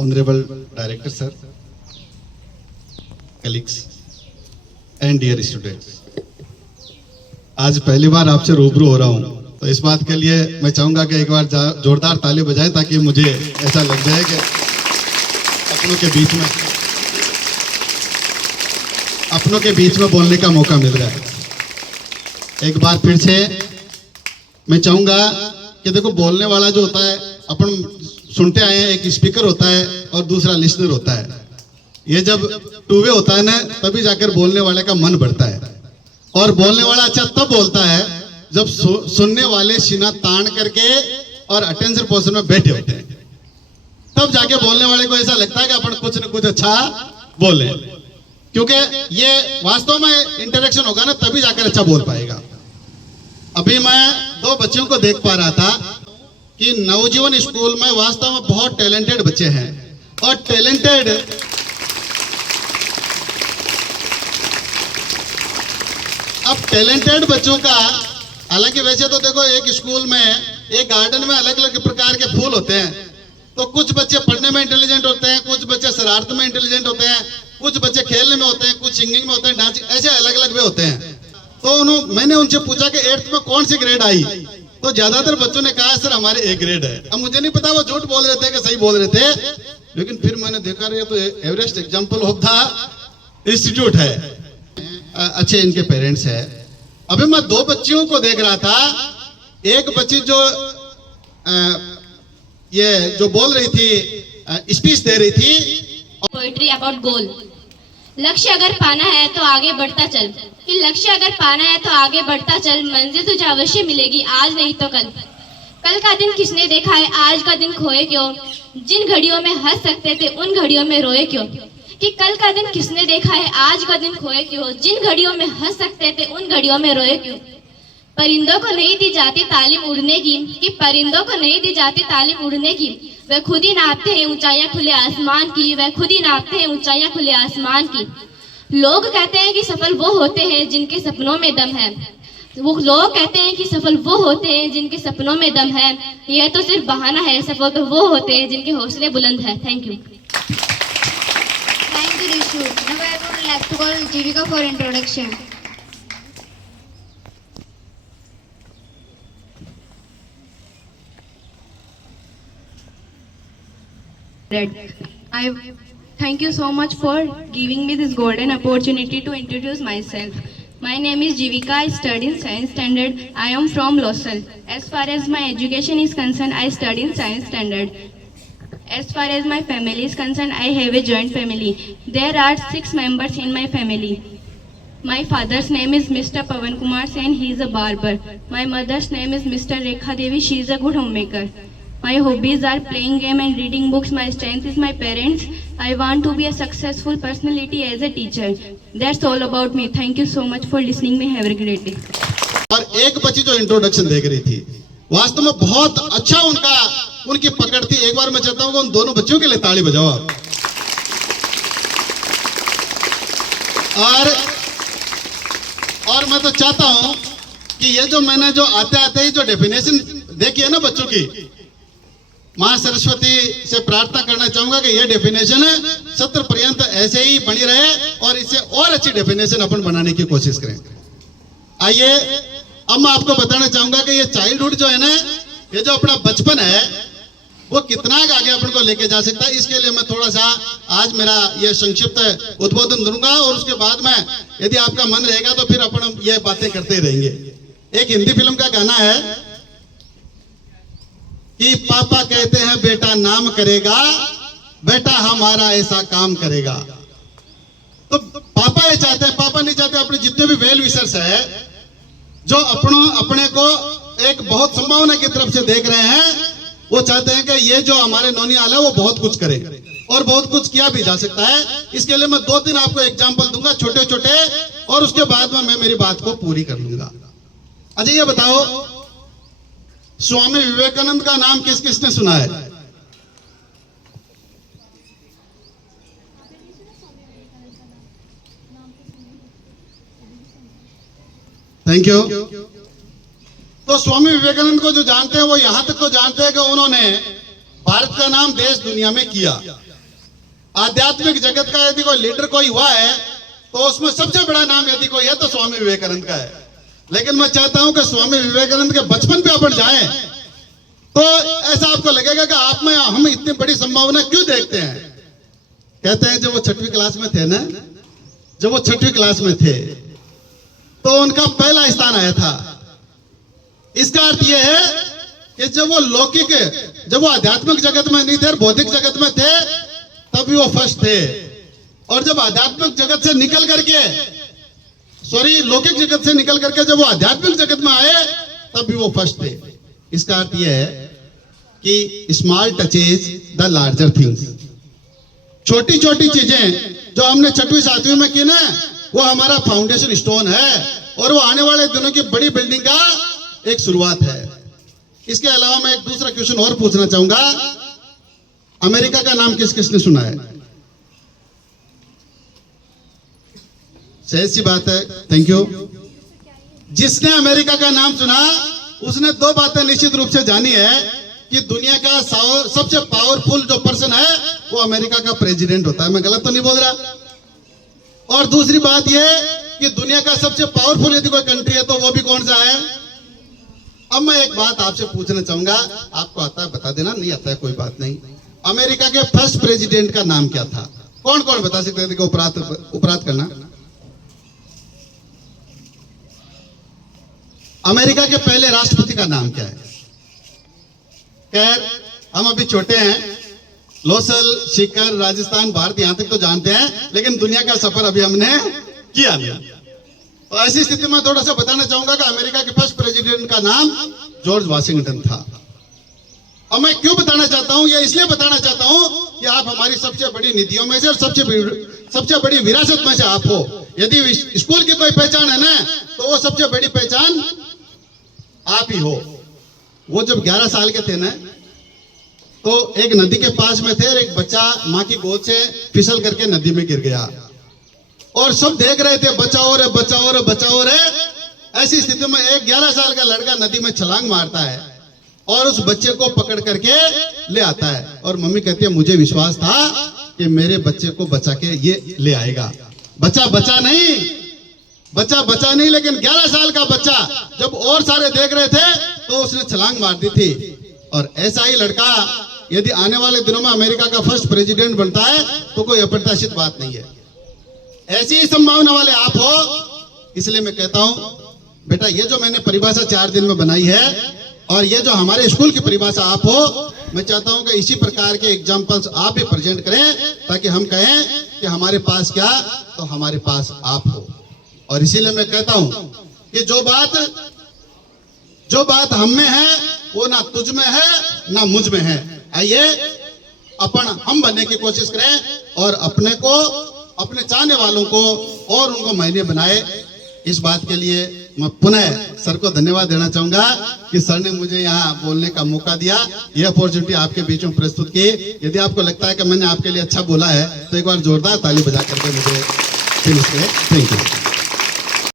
Honorable Director Sir, colleagues and dear students, आज पहली बार आपसे रूबरू हो रहा हूँ, तो इस बात के लिए मैं चाहूँगा कि एक बार जोरदार ताली बजाएं ताकि मुझे ऐसा लग जाए कि अपनों के बीच में बोलने का मौका मिल रहा है। एक बार फिर से मैं चाहूँगा कि देखो, बोलने वाला जो होता है, अपन सुनते आए हैं, एक स्पीकर होता है और दूसरा लिसनर होता है। ये जब टू वे होता है ना, तभी जाकर बोलने वाले का मन बढ़ता है। और बोलने वाला अच्छा तब बोलता है जब सुनने वाले सीना तान करके और अटेंशन पोजीशन में बैठे होते हैं, तब जाके बोलने वाले को ऐसा लगता है कि अपन कुछ न कुछ अच्छा बोले, क्योंकि ये वास्तव में इंटरेक्शन होगा ना, तभी जाकर अच्छा बोल पाएगा। अभी मैं दो बच्चों को देख पा रहा था कि नवजीवन स्कूल में वास्तव में बहुत टैलेंटेड बच्चे हैं, और टैलेंटेड बच्चों का, हालांकि वैसे तो देखो, एक स्कूल में, एक गार्डन में अलग अलग प्रकार के फूल होते हैं, तो कुछ बच्चे पढ़ने में इंटेलिजेंट होते हैं, कुछ बच्चे शरारत में इंटेलिजेंट होते हैं, कुछ बच्चे खेलने में होते हैं, कुछ सिंगिंग में होते हैं, डांसिंग, ऐसे अलग अलग वे होते हैं। तो मैंने उनसे पूछा कि 8th में कौन सी ग्रेड आई, तो ज्यादातर बच्चों ने कहा सर हमारे A ग्रेड है। अब मुझे नहीं पता वो झूठ बोल रहे थे कि सही बोल रहे थे, लेकिन फिर मैंने देखा रहे तो Everest example of the institute है। अच्छे इनके पेरेंट्स है। अभी मैं दो बच्चियों को देख रहा था, एक बच्ची जो बोल रही थी, स्पीच दे रही थी, पोएट्री अबाउट गोल। लक्ष्य अगर पाना है तो आगे बढ़ता चल, कि लक्ष्य अगर पाना है तो आगे बढ़ता चल, मंजिल तुझे अवश्य मिलेगी, आज नहीं तो कल। कल का दिन किसने देखा है, आज का दिन खोए क्यों, जिन घड़ियों में हंस सकते थे उन घड़ियों में रोए क्यों। कि कल का दिन किसने देखा है, आज का दिन खोए क्यों, जिन घड़ियों में हंस सकते थे उन घड़ियों में रोए क्यों। परिंदों को नहीं दी जाती तालीम उड़ने की, कि परिंदों को नहीं दी जाती तालीम उड़ने की, वह खुद ही नापते हैं ऊंचाइयां खुले आसमान की, वह खुद ही नापते हैं ऊंचाइयां खुले आसमान की। लोग कहते हैं कि सफल वो होते हैं जिनके सपनों में दम है, वो लोग कहते हैं कि सफल वो होते हैं जिनके सपनों में दम है, यह तो सिर्फ बहाना है, सफल तो वो होते हैं जिनके हौसले बुलंद है। Thank you. Thank you, Rishu. Now I would like to call Jivika for introduction. I thank you so much for giving me this golden opportunity to introduce myself. My name is Jivika. I study in science standard. I am from Losal. As far as my education is concerned, I study in science standard. As far as my family is concerned, I have a joint family. There are 6 members in my family. My father's name is Mr. Pavan Kumar Sen. He is a barber. My mother's name is Mr. Rekha Devi. She is a good homemaker. My hobbies are playing game and reading books. My strength is my parents. I want to be a successful personality as a teacher. That's all about me. Thank you so much for listening me. Have a great day. और एक बच्ची जो introduction देख रही थी, वास्तव में बहुत अच्छा उनकी पकड़ थी। एक बार मैं चाहता हूँ कि उन दोनों बच्चों के लिए ताली बजाओ आप। और मैं तो चाहता हूँ कि ये जो मैंने जो आते ही जो डेफिनेशन देखी है ना बच्चों की, मां सरस्वती से प्रार्थना करना चाहूंगा कि ये डेफिनेशन सत्र पर्यंत ऐसे ही बनी रहे और इससे और अच्छी डेफिनेशन अपन बनाने की कोशिश करें। आइए, अब मैं आपको बताना चाहूंगा कि ये चाइल्डहुड जो है ना, ये जो अपना बचपन है, वो कितना आगे अपन को लेके जा सकता है। इसके लिए मैं थोड़ा सा आज मेरा ये संक्षिप्त उद्बोधन दूंगा, और उसके बाद में यदि आपका मन रहेगा तो फिर अपन ये बातें करते रहेंगे। एक हिंदी फिल्म का गाना है कि पापा कहते हैं बेटा नाम करेगा, बेटा हमारा ऐसा काम करेगा। तो पापा ये चाहते हैं, पापा नहीं चाहते, अपने जितने भी वेल विशर्स है जो अपने को एक बहुत संभावना की तरफ से देख रहे हैं, वो चाहते हैं कि ये जो हमारे नौनियाल है वो बहुत कुछ करे, और बहुत कुछ किया भी जा सकता है। इसके लिए मैं 2-3 आपको एग्जाम्पल दूंगा छोटे छोटे, और उसके बाद में मैं मेरी बात को पूरी कर लूंगा। अच्छा, ये बताओ, स्वामी विवेकानंद का नाम किस किसने सुना है? Thank you. तो स्वामी विवेकानंद को जो जानते हैं वो यहां तक तो जानते हैं कि उन्होंने भारत का नाम देश दुनिया में किया। आध्यात्मिक जगत का यदि कोई लीडर कोई हुआ है तो उसमें सबसे बड़ा नाम यदि कोई है तो स्वामी विवेकानंद का है। लेकिन मैं चाहता हूं कि स्वामी विवेकानंद के बचपन पे अपन जाएं तो ऐसा आपको लगेगा कि आप में हम इतनी बड़ी संभावना क्यों देखते हैं। कहते हैं जब वो 6वीं क्लास में थे ना, जब वो 6वीं क्लास में थे तो उनका पहला स्थान आया था। इसका अर्थ यह है कि जब वो लौकिक, जब वो आध्यात्मिक जगत में नहीं थे, भौतिक जगत में थे, तब भी वो फर्स्ट थे। और जब आध्यात्मिक जगत से निकल करके, लौकिक जगत से निकल करके जब वो आध्यात्मिक जगत में आए तब भी वो फर्स्ट थे। इसका अर्थ यह है कि small touches the larger things. छोटी छोटी चीजें जो हमने 6वीं 7वीं में की ना, वो हमारा फाउंडेशन स्टोन है और वो आने वाले दिनों की बड़ी बिल्डिंग का एक शुरुआत है। इसके अलावा मैं एक दूसरा क्वेश्चन और पूछना चाहूंगा। अमेरिका का नाम किस किसने सुना है? सहज सी बात है, थैंक यू। जिसने अमेरिका का नाम सुना उसने दो बातें निश्चित रूप से जानी है कि दुनिया का सबसे पावरफुल जो पर्सन है वो अमेरिका का प्रेसिडेंट होता है। मैं गलत तो नहीं बोल रहा? और दूसरी बात यह कि दुनिया का सबसे पावरफुल यदि कोई कंट्री है तो वो भी कौन सा है? अब मैं एक बात आपसे पूछना चाहूंगा, आपको आता है बता देना, नहीं आता है कोई बात नहीं। अमेरिका के फर्स्ट प्रेसिडेंट का नाम क्या था? कौन कौन बता सकते हैं? उपरात करना। अमेरिका के पहले राष्ट्रपति का नाम क्या है? खैर हम अभी छोटे हैं, लोसल, शिखर, राजस्थान, भारत यहां तक तो जानते हैं, लेकिन दुनिया का सफर अभी हमने किया नहीं। तो ऐसी स्थिति में थोड़ा सा बताना चाहूंगा कि अमेरिका के फर्स्ट प्रेसिडेंट का नाम जॉर्ज वाशिंगटन था। और मैं क्यों बताना चाहता हूं? ये इसलिए बताना चाहता हूं कि आप हमारी सबसे बड़ी निधियों में से और सबसे बड़ी विरासत में से आप हो। यदि स्कूल की कोई पहचान है ना, तो वो सबसे बड़ी पहचान आप ही हो। वो जब 11 साल के थे ना, तो एक नदी के पास में थे और एक बच्चा मां की गोद से फिसल करके नदी में गिर गया और सब देख रहे थे, बचाओ रे बचाओ रे बचाओ रे। ऐसी स्थिति में एक 11 साल का लड़का नदी में छलांग मारता है और उस बच्चे को पकड़ करके ले आता है। और मम्मी कहती है मुझे विश्वास था कि मेरे बच्चे को बचा के ये ले आएगा। बच्चा बचा नहीं, लेकिन 11 साल का बच्चा जब और सारे देख रहे थे तो उसने छलांग मार दी थी। और ऐसा ही लड़का यदि आने वाले दिनों में अमेरिका का फर्स्ट प्रेसिडेंट बनता है तो कोई अप्रत्याशित बात नहीं है। ऐसी ही संभावना वाले आप हो। इसलिए मैं कहता हूं बेटा, ये जो मैंने परिभाषा 4 दिन में बनाई है और ये जो हमारे स्कूल की परिभाषा आप हो, मैं चाहता हूं कि इसी प्रकार के एग्जाम्पल्स आप भी प्रेजेंट करें ताकि हम कहें कि हमारे पास क्या, तो हमारे पास आप हो। और इसीलिए मैं कहता हूं कि जो बात हम में है वो ना तुझ में है ना मुझ में है। आइए हम बनने की कोशिश करें और अपने को, अपने चाहने वालों को और उनको मायने बनाए। इस बात के लिए मैं पुनः सर को धन्यवाद देना चाहूंगा कि सर ने मुझे यहाँ बोलने का मौका दिया, ये अपॉर्चुनिटी आपके बीच में प्रस्तुत की। यदि आपको लगता है कि मैंने आपके लिए अच्छा बोला है तो एक बार जोरदार ताली बजा करके मुझे फिनिश करें। Thank you.